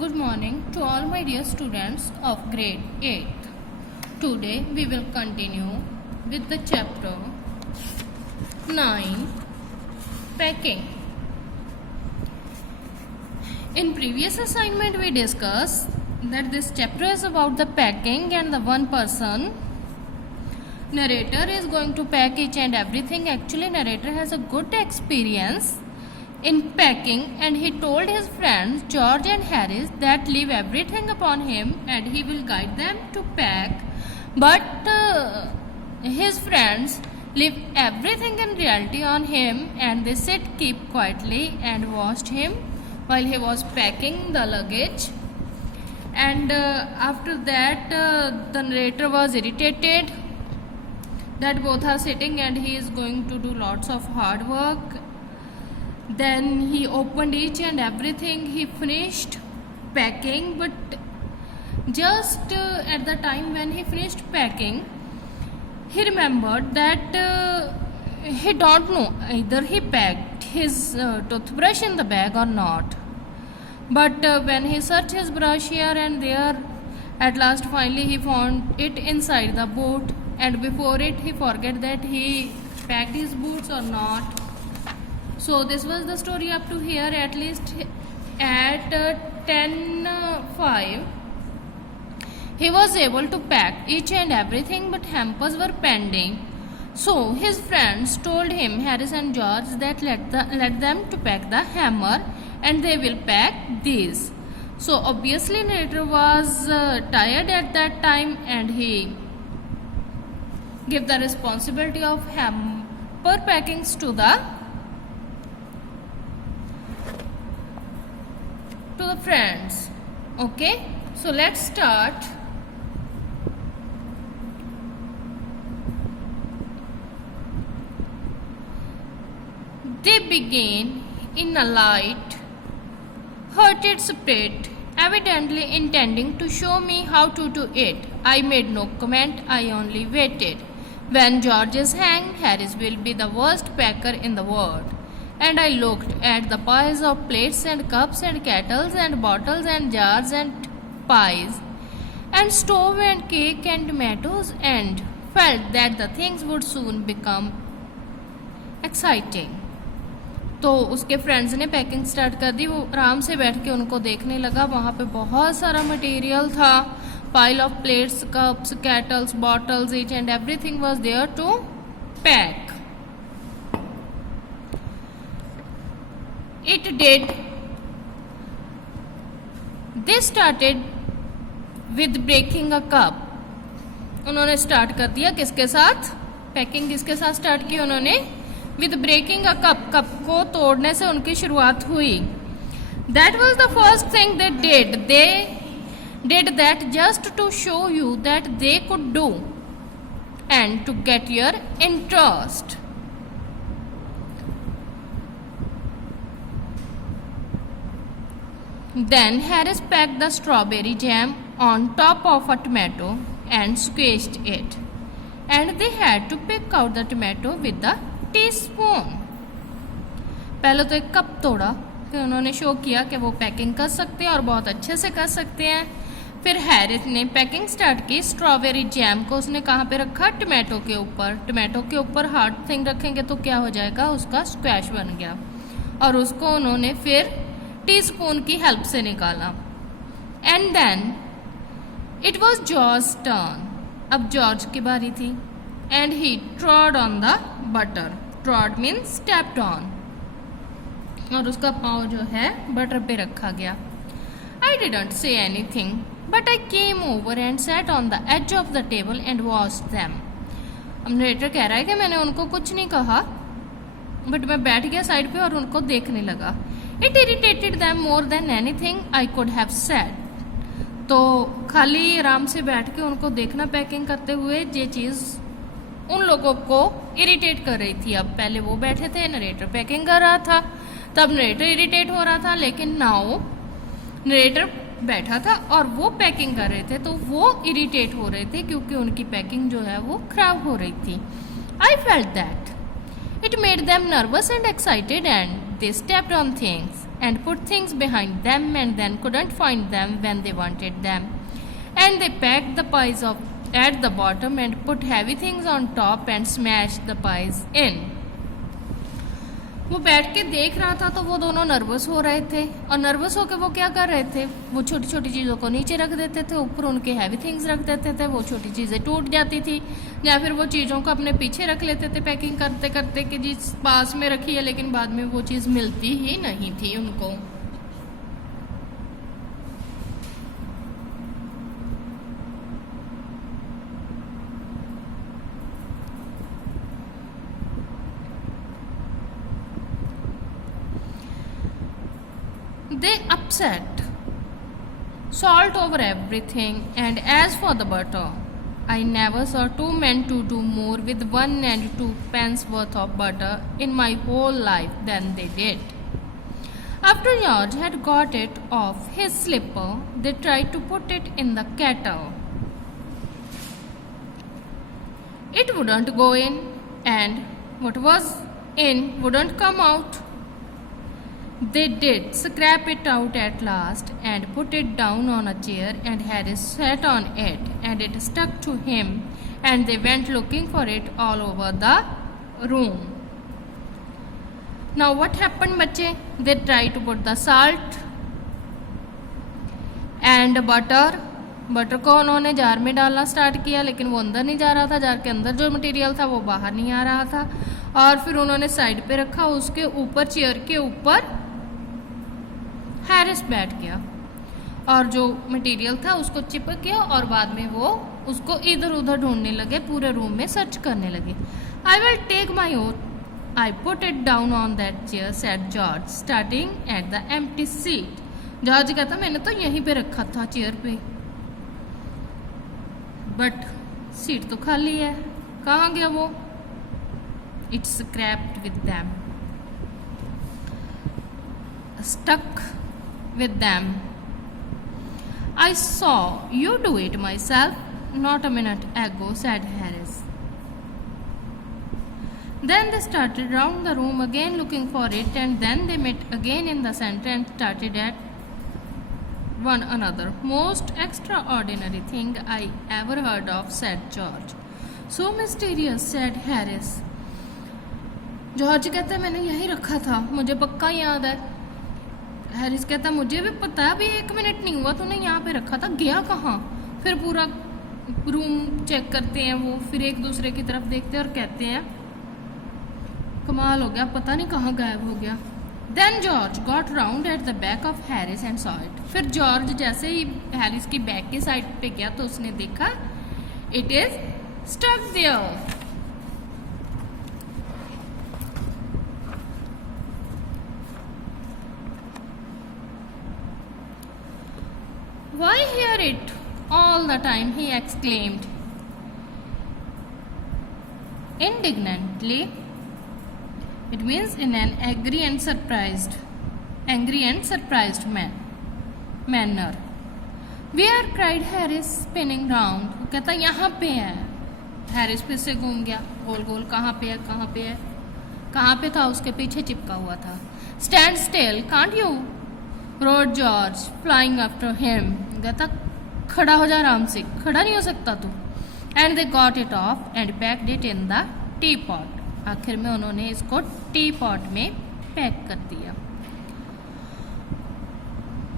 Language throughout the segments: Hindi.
Good morning to all my dear students of grade 8th. Today we will continue with the chapter 9 Packing. In previous assignment we discussed that this chapter is about the packing and the one person narrator is going to pack each and everything. Actually narrator has a good experience in packing and he told his friends George and Harris that leave everything upon him and he will guide them to pack, but his friends leave everything in reality on him and they keep quietly and watched him while he was packing the luggage. And after that the narrator was irritated that both are sitting and he is going to do lots of hard work. Then he opened each and everything, he finished packing, but just at the time when he finished packing, he remembered that he don't know either he packed his toothbrush in the bag or not. But when he searched his brush here and there, at last finally he found it inside the boot, and before it he forgot that he packed his boots or not. So this was the story up to here. At least at 10:05 he was able to pack each and everything, but hampers were pending. So his friends told him, Harris and George, that let them to pack the hammer and they will pack these. So obviously narrator was tired at that time and he gave the responsibility of hamper packings to the friends. Okay, so let's start. They began in a light hearted spirit, evidently intending to show me how to do it. I made no comment, I only waited. When George is hanged, Harris will be the worst packer in the world. And I looked at the piles of plates and cups and kettles and bottles and jars and pies and stove and cake and tomatoes and felt that the things would soon become exciting. तो उसके फ्रेंड्स ने पैकिंग स्टार्ट कर दी. वो आराम से बैठ के उनको देखने लगा. वहाँ पे बहुत सारा मटेरियल था. Pile of plates, cups, kettles, bottles, each and everything was there to pack. It did. They started with breaking a cup. उन्होंने स्टार्ट कर दिया किसके साथ? पैकिंग किसके साथ स्टार्ट की उन्होंने? With breaking a cup. Cup को तोड़ने से उनकी शुरुआत हुई. That was the first thing they did. They did that just to show you that they could do and to get your interest. Then Harris packed the strawberry jam on top of a tomato and squeezed it. And they had to pick out the tomato with the teaspoon. पहले तो एक कप तोड़ा, फिर उन्होंने शो किया कि वो पैकिंग कर सकते हैं और बहुत अच्छे से कर सकते हैं. फिर हैरिस ने पैकिंग स्टार्ट की. स्ट्रॉबेरी जैम को उसने कहाँ पे रखा? टोमेटो के ऊपर. टोमेटो के ऊपर हार्ड थिंग रखेंगे तो क्या हो जाएगा? उसका स्क्वैश बन गया. और उसको उन्होंने फिर टीस्पून की हेल्प से निकाला. And then it was George turn. अब जॉर्ज की बारी थी. And he trod on the butter. Trod means stepped on. और उसका पाँव जो है बटर पे रखा गया. I didn't say anything but I came over and set on the edge of the table and watched them. अब नरेटर कह रहा है कि मैंने उनको कुछ नहीं कहा, बट मैं बैठ गया साइड पे और उनको देखने लगा. It irritated them more than anything I could have said. तो खाली आराम से बैठ के उनको देखना पैकिंग करते हुए ये चीज़ उन लोगों को इरिटेट कर रही थी. अब पहले वो बैठे थे, नरेटर पैकिंग कर रहा था, तब नरेटर इरिटेट हो रहा था. लेकिन नाउ नरेटर बैठा था और वो पैकिंग कर रहे थे तो वो इरिटेट हो रहे थे क्योंकि उनकी पैकिंग जो है वो खराब हो रही थी. I felt that. It made them nervous and excited and they stepped on things and put things behind them and then couldn't find them when they wanted them. And they packed the pies at the bottom and put heavy things on top and smashed the pies in. वो बैठ के देख रहा था तो वो दोनों नर्वस हो रहे थे, और नर्वस होकर वो क्या कर रहे थे, वो छोटी छोटी चीज़ों को नीचे रख देते थे, ऊपर उनके हैवी थिंग्स रख देते थे, वो छोटी चीज़ें टूट जाती थी, या फिर वो चीज़ों को अपने पीछे रख लेते थे पैकिंग करते करते कि जिस पास में रखी है, लेकिन बाद में वो चीज़ मिलती ही नहीं थी उनको. They upset salt over everything, and as for the butter, I never saw two men to do more with 1 and 2 pence worth of butter in my whole life than they did. After George had got it off his slipper, they tried to put it in the kettle. It wouldn't go in, and what was in wouldn't come out. They did scrape it out at last and put it down on a chair, and Harris sat on it, and it stuck to him, and they went looking for it all over the room. Now what happened, बच्चे? They tried to put the salt and butter को उन्होंने जार में डालना स्टार्ट किया, लेकिन वो अंदर नहीं जा रहा था, जार के अंदर जो मटेरियल था वो बाहर नहीं आ रहा था. और फिर उन्होंने साइड पे रखा, उसके ऊपर चेयर के ऊपर हैरिस बैठ गया और जो मटेरियल था उसको चिपक गया, और बाद में वो उसको इधर उधर ढूंढने लगे, पूरे रूम में सर्च करने लगे. I will take my oath, I put it down on that chair, said George, starting at the empty seat. George कहता मैंने तो यहीं पे रखा था चेयर पे, बट सीट तो खाली है, कहाँ गया वो? It's scrapped with them, stuck with them. I saw you do it myself not a minute ago, said Harris. Then they started round the room again looking for it, and then they met again in the center and started at one another. Most extraordinary thing I ever heard of, said George. So mysterious, said Harris. George कहता है मैंने यहीं रखा था, मुझे पक्का याद है. हैरिस कहता मुझे भी पता है, अभी 1 मिनट नहीं हुआ तूने यहाँ पे रखा था, गया कहाँ? फिर पूरा रूम चेक करते हैं वो, फिर एक दूसरे की तरफ देखते हैं और कहते हैं कमाल हो गया, पता नहीं कहाँ गायब हो गया. Then George got round at the back of Harris and saw it. फिर जॉर्ज जैसे ही हैरिस की बैक की साइड पे गया तो उसने देखा it is stuck there. Why hear it all the time? He exclaimed indignantly. It means in an angry and surprised manner. Where? cried Harris, spinning round. वो कहता यहाँ पे है. हैरिस फिर से घूम गया गोल गोल, कहाँ पे है कहाँ पे है कहाँ पे था, उसके पीछे चिपका हुआ था. Stand still, can't you? roared George, flying after him. कहता खड़ा हो जा, आराम से, खड़ा नहीं हो सकता तू. And they got it of and packed it in the T pot. आखिर में उन्होंने इसको टी पॉट में पैक कर दिया.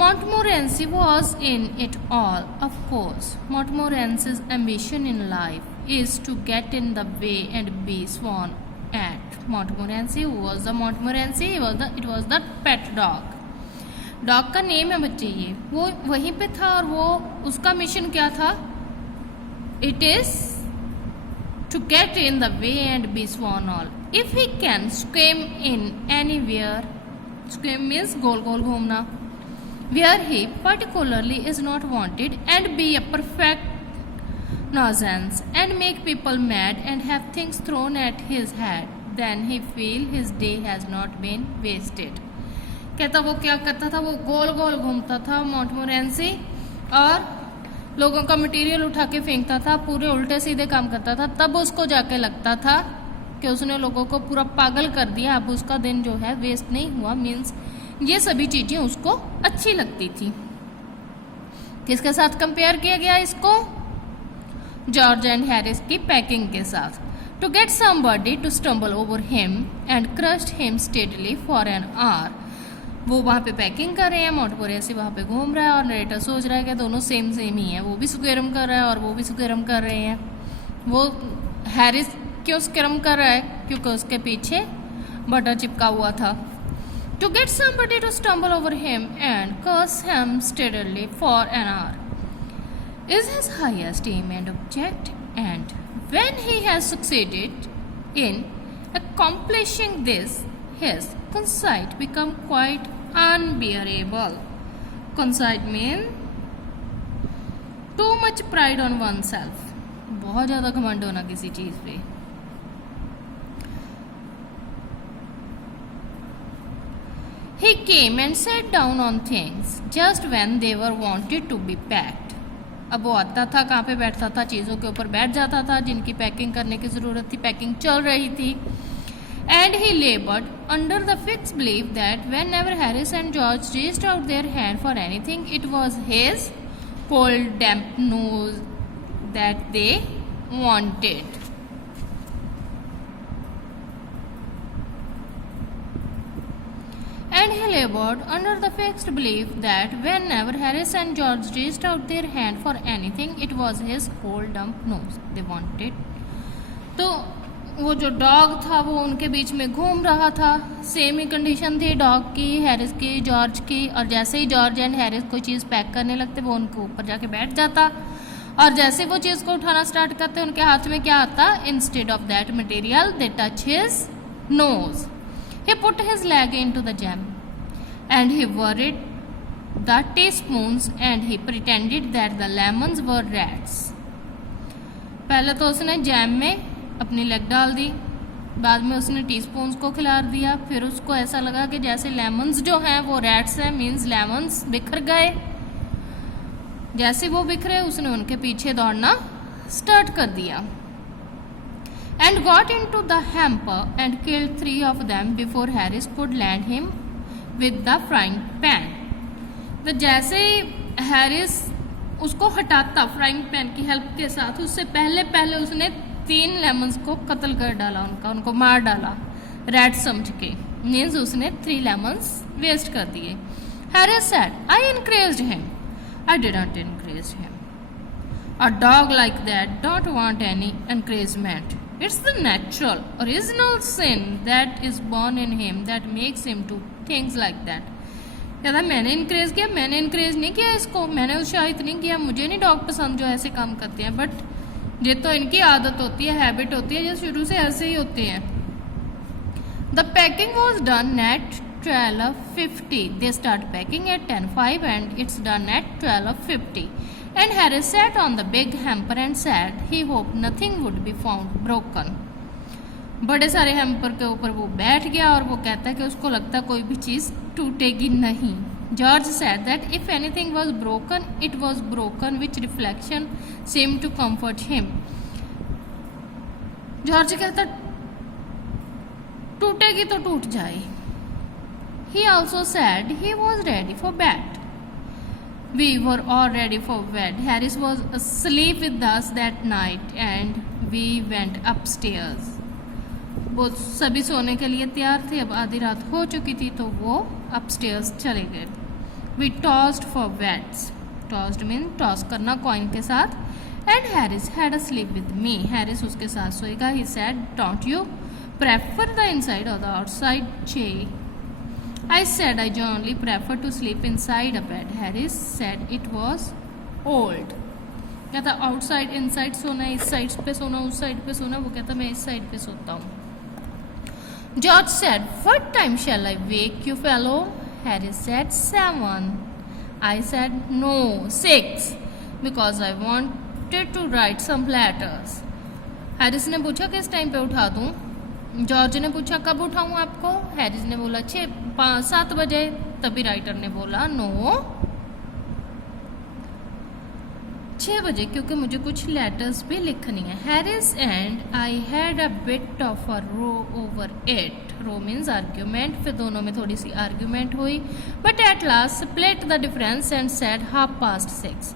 Montmorency was in it all, of course. Montmorency's ambition in life is to get in the way and be sworn at. Montmorency was it was the pet dog. Dog का नेम है बच्चे, ये वो वहीं पे था, और वो उसका मिशन क्या था? It is to get in the way and be sworn all. If he can swim in anywhere, swim means गोल गोल घूमना, where he particularly is not wanted, and be a perfect nuisance and make people mad and have things thrown at his head, then he feel his day has not been wasted. कहता वो क्या करता था, वो गोल गोल घूमता था मॉन्टमोरेंसी, और लोगों का मटेरियल उठा के फेंकता था, पूरे उल्टे सीधे काम करता था. तब उसको जाके लगता था कि उसने लोगों को पूरा पागल कर दिया। अब उसका दिन जो है वेस्ट नहीं हुआ, मीन्स ये सभी चीज़ें उसको अच्छी लगती थी। किसके साथ कंपेयर किया गया इसको? जॉर्ज एंड हैरिस की पैकिंग के साथ। To get somebody to stumble over him and crushed him steadily for an hour. वो वहाँ पे पैकिंग कर रहे हैं, मोंटगोमरी ऐसे वहाँ पे घूम रहा है और नरेटर सोच रहा है कि दोनों सेम सेम ही है। वो भी स्क्वेरम कर रहा है और वो भी स्क्वेरम कर रहे हैं। वो हैरिस क्यों स्क्वेरम कर रहा है? क्योंकि उसके पीछे बटर चिपका हुआ था। To get somebody to stumble over him and curse him steadily for an hour is his highest aim and object, and when he has succeeded in accomplishing this, his conceit become quite unbearable. Conceit mean too much pride on oneself, बहुत ज़्यादा घमंड होना किसी चीज़ पे। He came and sat down on things just when they were wanted to be packed. अब वो आता था, कहाँ पे बैठता था? चीज़ों के ऊपर बैठ जाता था जिनकी पैकिंग करने की ज़रूरत थी, पैकिंग चल रही थी। And he लेबर्ड under the fix believe that when ever Harris and George reached out their hand for anything, it was his cold damp nose that they wanted. And he labored under the fixed belief that whenever Harris and George reached out their hand for anything, it was his whole dump nose they wanted. तो वो जो डॉग था वो उनके बीच में घूम रहा था। सेम ही कंडीशन थी डॉग की, हैरिस की, जॉर्ज की। और जैसे ही जॉर्ज एंड हैरिस कोई चीज़ पैक करने लगते वो उनके ऊपर जाके बैठ जाता, और जैसे वो चीज़ को उठाना स्टार्ट करते उनके हाथ में क्या आता? Instead of that material they touch his nose. He put his leg into the jam and he worried the teaspoons and he pretended that the lemons were rats. पहले तो उसने जैम में अपनी लेग डाल दी, बाद में उसने टीस्पून्स को खिला दिया, फिर उसको ऐसा लगा कि जैसे लेमन्स जो हैं वो रैट्स हैं, मीन्स लेमन्स बिखर गए। जैसे वो बिखरे उसने उनके पीछे दौड़ना स्टार्ट कर दिया। And got into the hamper and killed 3 of them before Harris could land him with the frying pan. तो जैसे ही हैरिस उसको हटाता फ्राइंग पैन की हेल्प के साथ, उससे पहले उसने 3 लेमन्स को कत्ल कर डाला, उनको मार डाला रैट समझ के। मीन्स उसने 3 लेमन्स वेस्ट कर दिए। Harris said, I encouraged him. I didn't encourage him. A dog like that don't want any encouragement. It's the natural, original sin that is born in him that makes him do things like that. कहता मैंने इनक्रेज किया, मैंने इनक्रेज नहीं किया इसको, मैंने उत्साहित नहीं किया, मुझे नहीं डॉग पसंद जो ऐसे काम करते हैं, बट ये तो इनकी आदत होती है, हैबिट होती है, जो शुरू से ऐसे ही होते हैं। The packing was done at 12:50. They start packing at 10:05 and it's done at 12:50. And Harris sat on the big hamper and said he hoped nothing would be found broken. बड़े सारे हैम्पर के ऊपर वो बैठ गया और वो कहता है कि उसको लगता कोई भी चीज़ टूटेगी नहीं। George said that if anything was broken, it was broken, which reflection seemed to comfort him. George कहता टूटेगी तो टूट जाए। He also said he was ready for bed. We were all ready for bed. Harris was asleep with us that night and we went upstairs. वो सभी सोने के लिए तैयार थे, अब आधी रात हो चुकी थी तो वो upstairs चले गए। We tossed for beds. Tossed mean toss करना कॉइन के साथ। And Harris had a sleep with me. Harris उसके साथ सोएगा। He said, don't you prefer the inside or the outside chair? I said I generally prefer to sleep inside a bed. Harris said it was old. कहता आउटसाइड इनसाइड सोना, इस साइड पे सोना, उस साइड पे सोना। वो कहता मैं इस साइड पे सोता हूँ। George said, what time shall I wake you fellow? Harris said 7. I said no, 6 because I wanted to write some letters. Harris ने पूछा किस टाइम पे उठा दूँ? जॉर्ज ने पूछा कब उठाऊं आपको? हैरिस ने बोला 7 बजे। तभी राइटर ने बोला नो, 6 बजे, क्योंकि मुझे कुछ लेटर्स भी लिखनी है. Harris and I had a bit of a row over it. Row means argument. फिर दोनों में थोड़ी सी आर्ग्यूमेंट हुई, but at last split the difference and said 6:30.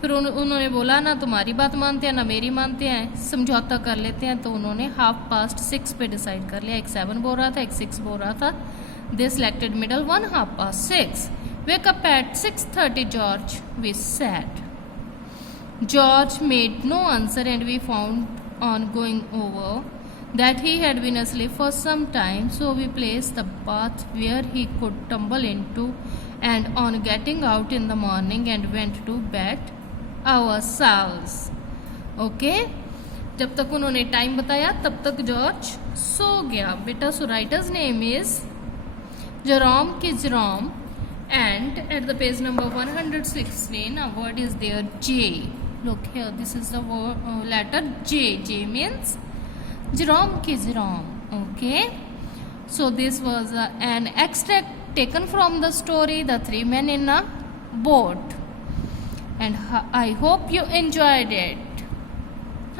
फिर उन्होंने बोला ना तुम्हारी बात मानते हैं ना मेरी मानते हैं, समझौता कर लेते हैं. तो उन्होंने 6:30 पे डिसाइड कर लिया. एक 7 बोल रहा था, एक 6 बोल रहा था. They selected middle one, 6:30. Wake up at 6:30, George, we said. George made no answer and we found on going over that he had been asleep for some time, so we placed the bath where he could tumble into and on getting out in the morning and went to bed ourselves. Okay? जब तक उन्होंने टाइम बताया तब तक जॉर्ज सो गया. बेटा, so writer's name is Jerome Kizrom, and at the page number 116 a word is there, J. Look here, this is the word, letter J. J means Jerome Kizrom. Okay, so this was an extract taken from the story The Three Men in a Boat, and I hope you enjoyed it.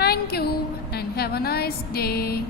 Thank you and have a nice day.